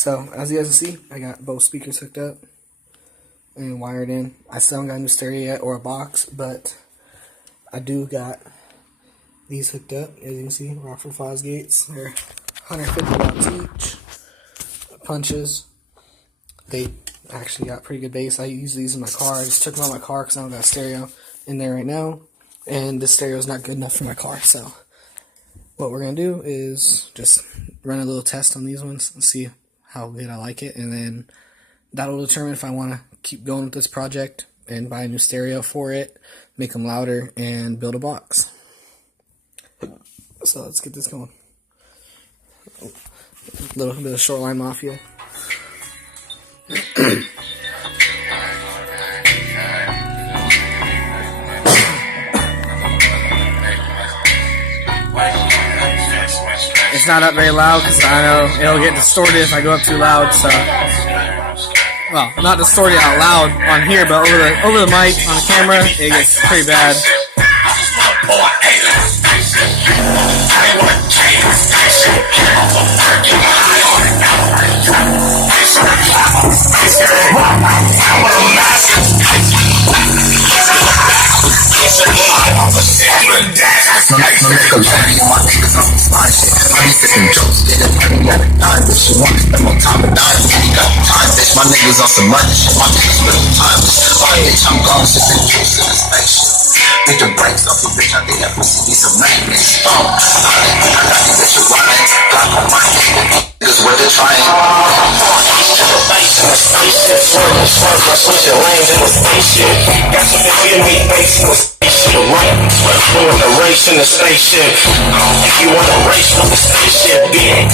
So as you guys can see, I got both speakers hooked up and wired in. I still haven't got a new stereo yet or a box, but I do got these hooked up. As you can see, Rockford Fosgates. They're 150 watts each. Punches. They actually got pretty good bass. I use these in my car. I just took them out of my car because I don't got a stereo in there right now, and this stereo is not good enough for my car. So what we're gonna do is just run a little test on these ones and see how good I like it, and then that'll determine if I want to keep going with this project and buy a new stereo for it, make them louder, and build a box. So let's get this going. A little bit of Shoreline Mafia. It's not up very loud because I know it'll get distorted if I go up too loud. So, well, not distorted out loud on here, but over the mic on the camera, it gets pretty bad. My niggas on some money shit, my niggas real timeless. Oh bitch, I'm gone since the juice in the spaceship. Get the brakes off you, bitch, I think that pussy needs some maintenance. I got these bitch you running, block on my niggas with the trying. To the base in the spaceship, switching lanes in the spaceship. Got some feeling me base in the spaceship, the right, doing the race in the spaceship. If you want to race with the spaceship, big,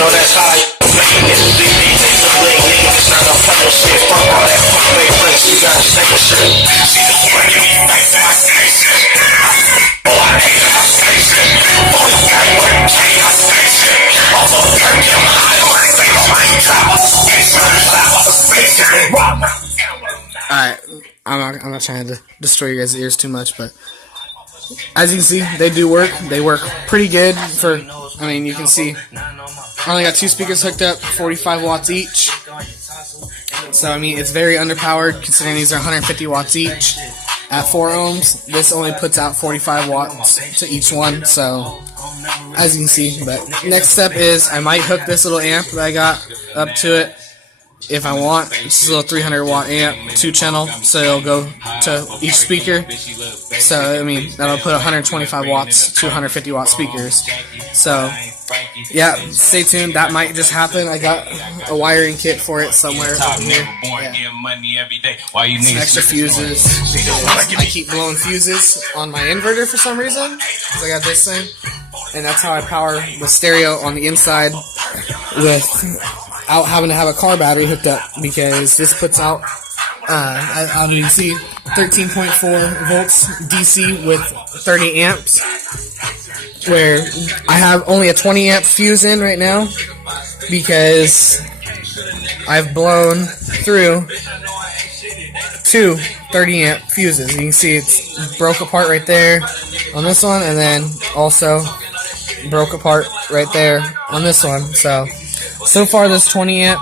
know that's how you make it. Big DJs and bling niggas, it's not no fucking shit. Fuck all that fuck made friends, you gotta take a shit. See the point of me face in my station. Oh, I hate my station. Oh, you got one K, my station. All the turn, I'm high on my face. My top of the station, top of the station. Alright, I'm not trying to destroy you guys' ears too much, but as you can see, they do work. They work pretty good for, I mean, you can see I only got two speakers hooked up, 45 watts each. So, I mean, it's very underpowered considering these are 150 watts each. At 4 ohms, this only puts out 45 watts to each one, so as you can see. But next step is I might hook this little amp that I got up to it if I want. It's a little 300 watt amp, 2-channel, so it'll go to each speaker. So, I mean, that'll put 125 watts to 150 watt speakers. So, yeah, stay tuned. That might just happen. I got a wiring kit for it somewhere out here. Yeah. Some extra fuses. I keep blowing fuses on my inverter for some reason, because I got this thing. And that's how I power the stereo on the inside without having to have a car battery hooked up, because this puts out, as you can see, 13.4 volts DC with 30 amps, where I have only a 20 amp fuse in right now because I've blown through two 30 amp fuses. You can see it's broke apart right there on this one, and then also broke apart right there on this one. So far this 20 amp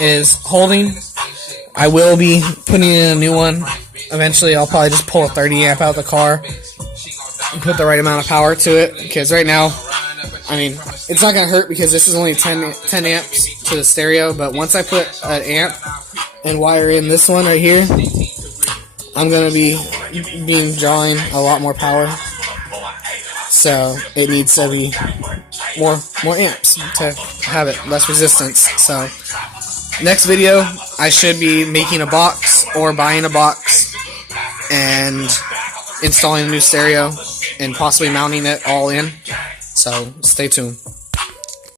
is holding. I will be putting in a new one. Eventually I'll probably just pull a 30 amp out of the car and put the right amount of power to it, because right now, I mean, it's not going to hurt because this is only 10 amps to the stereo, but once I put an amp and wire in this one right here, I'm going to be drawing a lot more power, so it needs to be more amps to have it, less resistance. So next video, I should be making a box or buying a box and installing a new stereo and possibly mounting it all in. So stay tuned.